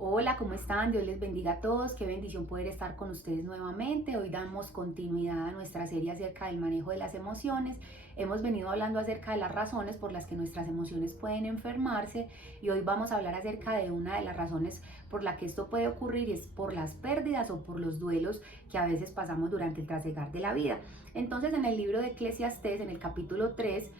Hola, ¿cómo están? Dios les bendiga a todos. Qué bendición poder estar con ustedes nuevamente. Hoy damos continuidad a nuestra serie acerca del manejo de las emociones. Hemos venido hablando acerca de las razones por las que nuestras emociones pueden enfermarse y hoy vamos a hablar acerca de una de las razones por la que esto puede ocurrir y es por las pérdidas o por los duelos que a veces pasamos durante el trasegar de la vida. Entonces, en el libro de Eclesiastés, en el capítulo 3,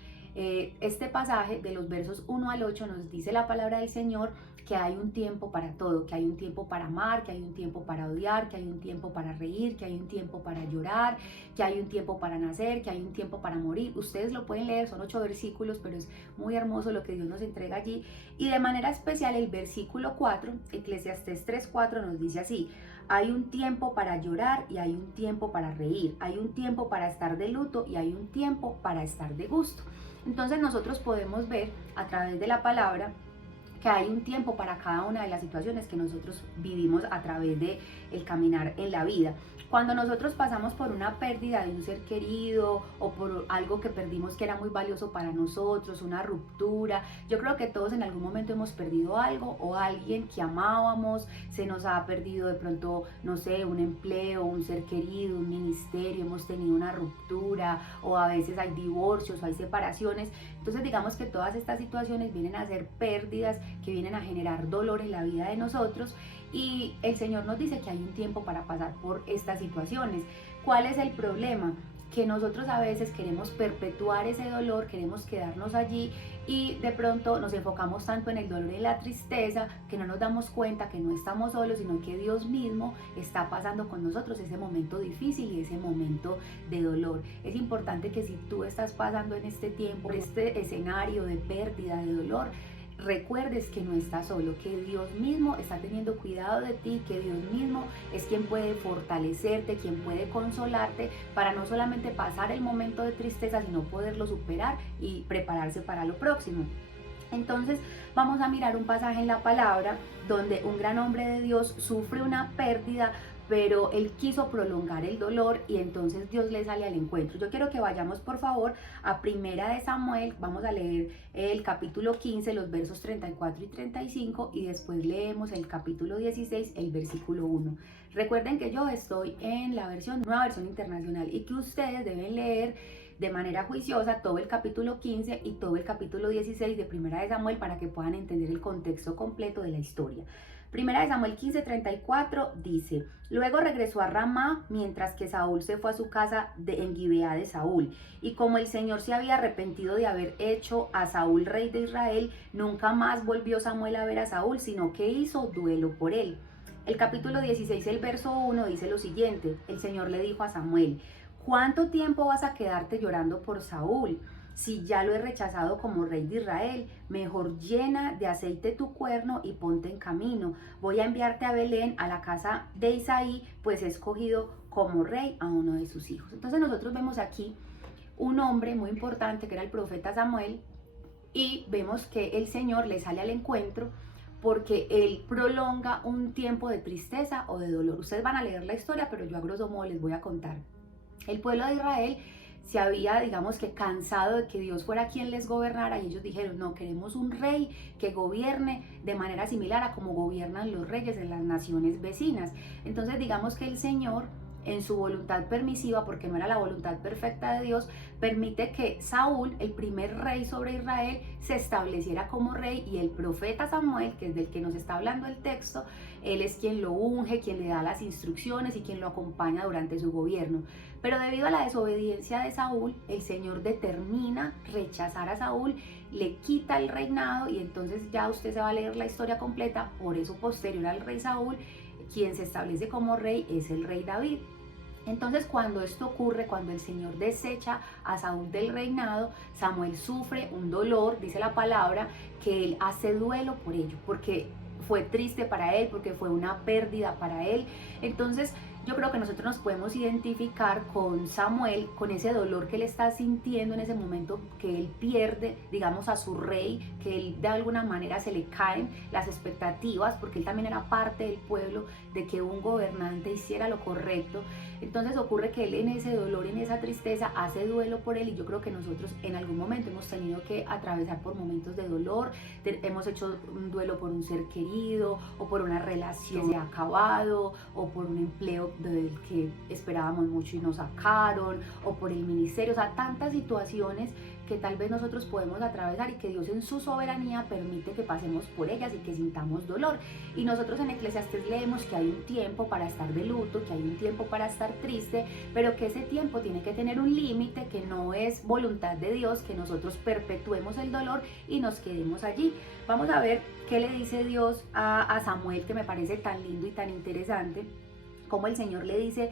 este pasaje de los versos 1 al 8 nos dice la palabra del Señor que hay un tiempo para todo, que hay un tiempo para amar, que hay un tiempo para odiar, que hay un tiempo para reír, que hay un tiempo para llorar, que hay un tiempo para nacer, que hay un tiempo para morir. Ustedes lo pueden leer, son 8 versículos, pero es muy hermoso lo que Dios nos entrega allí. Y de manera especial el versículo 4, Eclesiastés 3:4 nos dice así: hay un tiempo para llorar y hay un tiempo para reír, hay un tiempo para estar de luto y hay un tiempo para estar de gusto. Entonces nosotros podemos ver a través de la palabra que hay un tiempo para cada una de las situaciones que nosotros vivimos a través de el caminar en la vida. Cuando nosotros pasamos por una pérdida de un ser querido o por algo que perdimos que era muy valioso para nosotros, una ruptura, yo creo que todos en algún momento hemos perdido algo o alguien que amábamos, se nos ha perdido de pronto, no sé, un empleo, un ser querido, un ministerio, hemos tenido una ruptura o a veces hay divorcios o hay separaciones. Entonces digamos que todas estas situaciones vienen a ser pérdidas que vienen a generar dolor en la vida de nosotros y el Señor nos dice que hay un tiempo para pasar por estas situaciones. ¿Cuál es el problema? Que nosotros a veces queremos perpetuar ese dolor, queremos quedarnos allí y de pronto nos enfocamos tanto en el dolor y la tristeza que no nos damos cuenta que no estamos solos, sino que Dios mismo está pasando con nosotros ese momento difícil y ese momento de dolor. Es importante que si tú estás pasando en este tiempo, este escenario de pérdida, de dolor, recuerdes que no estás solo, que Dios mismo está teniendo cuidado de ti, que Dios mismo es quien puede fortalecerte, quien puede consolarte para no solamente pasar el momento de tristeza, sino poderlo superar y prepararse para lo próximo. Entonces vamos a mirar un pasaje en la palabra donde un gran hombre de Dios sufre una pérdida, pero él quiso prolongar el dolor y entonces Dios le sale al encuentro. Yo quiero que vayamos por favor a Primera de Samuel, vamos a leer el capítulo 15, los versos 34 y 35 y después leemos el capítulo 16, el versículo 1. Recuerden que yo estoy en la nueva versión internacional y que ustedes deben leer de manera juiciosa todo el capítulo 15 y todo el capítulo 16 de Primera de Samuel para que puedan entender el contexto completo de la historia. Primera de Samuel 15:34 dice: luego regresó a Ramá mientras que Saúl se fue a su casa en Gibeá de Saúl. Y como el Señor se había arrepentido de haber hecho a Saúl rey de Israel, nunca más volvió Samuel a ver a Saúl, sino que hizo duelo por él. El capítulo 16, el verso 1 dice lo siguiente: el Señor le dijo a Samuel: ¿cuánto tiempo vas a quedarte llorando por Saúl? Si ya lo he rechazado como rey de Israel, mejor llena de aceite tu cuerno y ponte en camino. Voy a enviarte a Belén, a la casa de Isaí, pues he escogido como rey a uno de sus hijos. Entonces nosotros vemos aquí un hombre muy importante que era el profeta Samuel y vemos que el Señor le sale al encuentro porque él prolonga un tiempo de tristeza o de dolor. Ustedes van a leer la historia, pero yo a grosso modo les voy a contar. El pueblo de Israel se había, digamos que, cansado de que Dios fuera quien les gobernara y ellos dijeron: no, queremos un rey que gobierne de manera similar a como gobiernan los reyes en las naciones vecinas. Entonces digamos que el Señor, en su voluntad permisiva, porque no era la voluntad perfecta de Dios, permite que Saúl, el primer rey sobre Israel, se estableciera como rey y el profeta Samuel, que es del que nos está hablando el texto, él es quien lo unge, quien le da las instrucciones y quien lo acompaña durante su gobierno. Pero debido a la desobediencia de Saúl, el Señor determina rechazar a Saúl, le quita el reinado y entonces ya usted se va a leer la historia completa. Por eso, posterior al rey Saúl, quien se establece como rey es el rey David. Entonces cuando esto ocurre, cuando el Señor desecha a Saúl del reinado, Samuel sufre un dolor, dice la palabra, que él hace duelo por ello, porque fue triste para él, porque fue una pérdida para él. Entonces yo creo que nosotros nos podemos identificar con Samuel, con ese dolor que él está sintiendo en ese momento que él pierde, digamos, a su rey, que él de alguna manera se le caen las expectativas, porque él también era parte del pueblo, de que un gobernante hiciera lo correcto. Entonces ocurre que Él en ese dolor, en esa tristeza, hace duelo por Él, y yo creo que nosotros en algún momento hemos tenido que atravesar por momentos de dolor, hemos hecho un duelo por un ser querido, o por una relación que se ha acabado, o por un empleo del que esperábamos mucho y nos sacaron, o por el ministerio, o sea, tantas situaciones que tal vez nosotros podemos atravesar y que Dios en su soberanía permite que pasemos por ellas y que sintamos dolor. Y nosotros en Eclesiastés leemos que hay un tiempo para estar de luto, que hay un tiempo para estar triste, pero que ese tiempo tiene que tener un límite, que no es voluntad de Dios que nosotros perpetuemos el dolor y nos quedemos allí. Vamos a ver qué le dice Dios a Samuel, que me parece tan lindo y tan interesante, como el Señor le dice: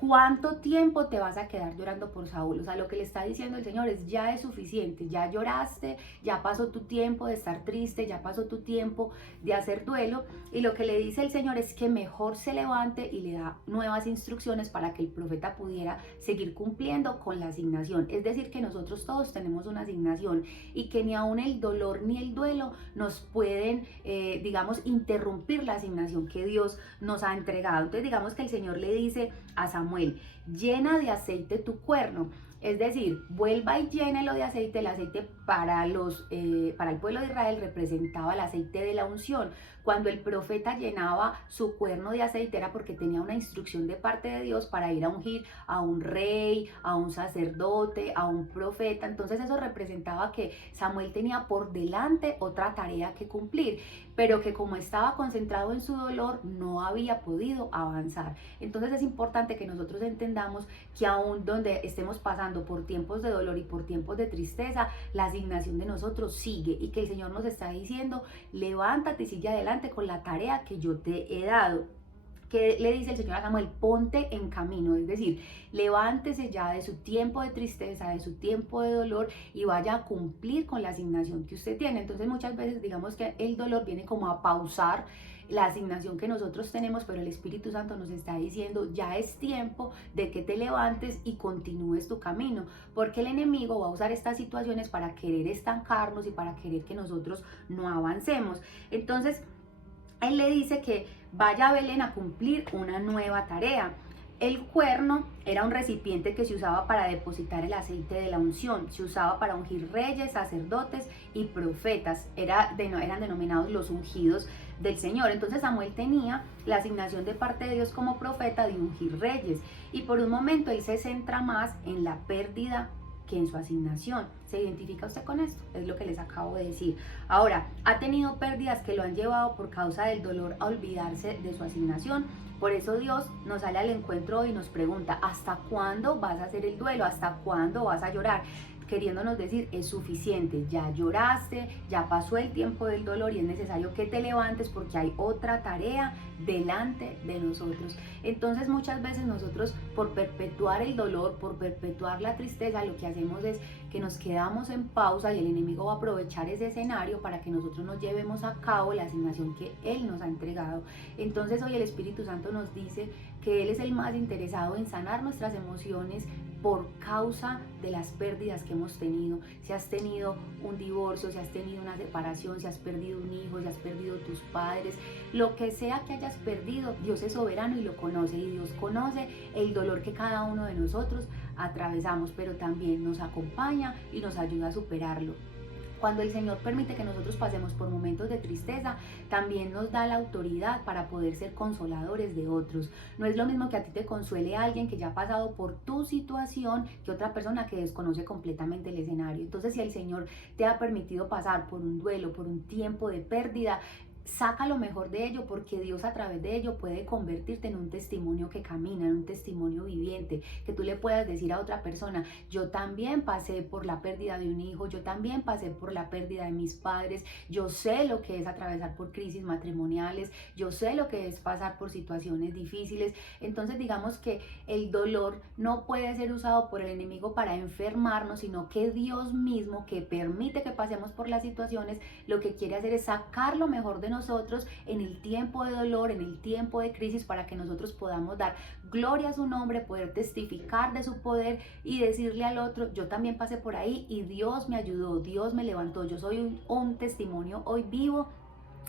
¿cuánto tiempo te vas a quedar llorando por Saúl? O sea, lo que le está diciendo el Señor es: ya es suficiente, ya lloraste, ya pasó tu tiempo de estar triste, ya pasó tu tiempo de hacer duelo. Y lo que le dice el Señor es que mejor se levante, y le da nuevas instrucciones para que el profeta pudiera seguir cumpliendo con la asignación. Es decir, que nosotros todos tenemos una asignación, y que ni aún el dolor ni el duelo nos pueden, digamos, interrumpir la asignación que Dios nos ha entregado. Entonces, digamos que el Señor le dice a Samuel: llena de aceite tu cuerno. Es decir, vuelva y llénelo de aceite. El aceite para el pueblo de Israel representaba el aceite de la unción. Cuando el profeta llenaba su cuerno de aceite era porque tenía una instrucción de parte de Dios para ir a ungir a un rey, a un sacerdote, a un profeta. Entonces eso representaba que Samuel tenía por delante otra tarea que cumplir, pero que como estaba concentrado en su dolor no había podido avanzar. Entonces es importante que nosotros entendamos que aún donde estemos pasando por tiempos de dolor y por tiempos de tristeza, la asignación de nosotros sigue, y que el Señor nos está diciendo: levántate y sigue adelante con la tarea que yo te he dado. ¿Qué le dice el Señor a Samuel? Ponte en camino, es decir, levántese ya de su tiempo de tristeza, de su tiempo de dolor, y vaya a cumplir con la asignación que usted tiene. Entonces muchas veces digamos que el dolor viene como a pausar la asignación que nosotros tenemos, pero el Espíritu Santo nos está diciendo: ya es tiempo de que te levantes y continúes tu camino, porque el enemigo va a usar estas situaciones para querer estancarnos y para querer que nosotros no avancemos. Entonces Él le dice que vaya a Belén a cumplir una nueva tarea. El cuerno era un recipiente que se usaba para depositar el aceite de la unción. Se usaba para ungir reyes, sacerdotes y profetas. Eran denominados los ungidos del Señor. Entonces Samuel tenía la asignación de parte de Dios como profeta de ungir reyes. Y por un momento él se centra más en la pérdida que en su asignación. ¿Se identifica usted con esto? Es lo que les acabo de decir. Ahora, ¿ha tenido pérdidas que lo han llevado por causa del dolor a olvidarse de su asignación? Por eso Dios nos sale al encuentro y nos pregunta: ¿hasta cuándo vas a hacer el duelo? ¿Hasta cuándo vas a llorar? Queriéndonos decir: es suficiente, ya lloraste, ya pasó el tiempo del dolor y es necesario que te levantes porque hay otra tarea delante de nosotros. Entonces muchas veces nosotros, por perpetuar el dolor, por perpetuar la tristeza, lo que hacemos es que nos quedamos en pausa, y el enemigo va a aprovechar ese escenario para que nosotros no llevemos a cabo la asignación que Él nos ha entregado. Entonces hoy el Espíritu Santo nos dice que Él es el más interesado en sanar nuestras emociones por causa de las pérdidas que hemos tenido. Si has tenido un divorcio, si has tenido una separación, si has perdido un hijo, si has perdido tus padres, lo que sea que hayas perdido, Dios es soberano y lo conoce, y Dios conoce el dolor que cada uno de nosotros atravesamos, pero también nos acompaña y nos ayuda a superarlo. Cuando el Señor permite que nosotros pasemos por momentos de tristeza, también nos da la autoridad para poder ser consoladores de otros. No es lo mismo que a ti te consuele alguien que ya ha pasado por tu situación que otra persona que desconoce completamente el escenario. Entonces, si el Señor te ha permitido pasar por un duelo, por un tiempo de pérdida, saca lo mejor de ello, porque Dios a través de ello puede convertirte en un testimonio que camina, en un testimonio viviente, que tú le puedas decir a otra persona: yo también pasé por la pérdida de un hijo, yo también pasé por la pérdida de mis padres, yo sé lo que es atravesar por crisis matrimoniales, yo sé lo que es pasar por situaciones difíciles. Entonces digamos que el dolor no puede ser usado por el enemigo para enfermarnos, sino que Dios mismo, que permite que pasemos por las situaciones, lo que quiere hacer es sacar lo mejor de nosotros en el tiempo de dolor, en el tiempo de crisis, para que nosotros podamos dar gloria a su nombre, poder testificar de su poder y decirle al otro: yo también pasé por ahí y Dios me ayudó, Dios me levantó. Yo soy un testimonio hoy vivo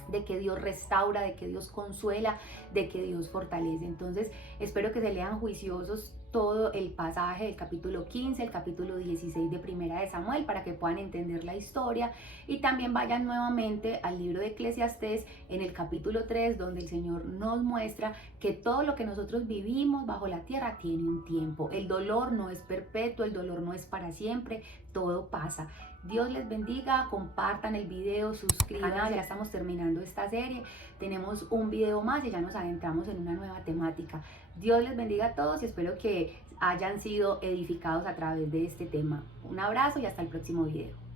de que Dios restaura, de que Dios consuela, de que Dios fortalece. Entonces, espero que se lean juiciosos todo el pasaje del capítulo 15, el capítulo 16 de Primera de Samuel, para que puedan entender la historia, y también vayan nuevamente al libro de Eclesiastés en el capítulo 3, donde el Señor nos muestra que todo lo que nosotros vivimos bajo la tierra tiene un tiempo. El dolor no es perpetuo, el dolor no es para siempre, todo pasa. Dios les bendiga, compartan el video, suscríbanse. Ya estamos terminando esta serie, tenemos un video más y ya nos adentramos en una nueva temática. Dios les bendiga a todos y espero que hayan sido edificados a través de este tema. Un abrazo y hasta el próximo video.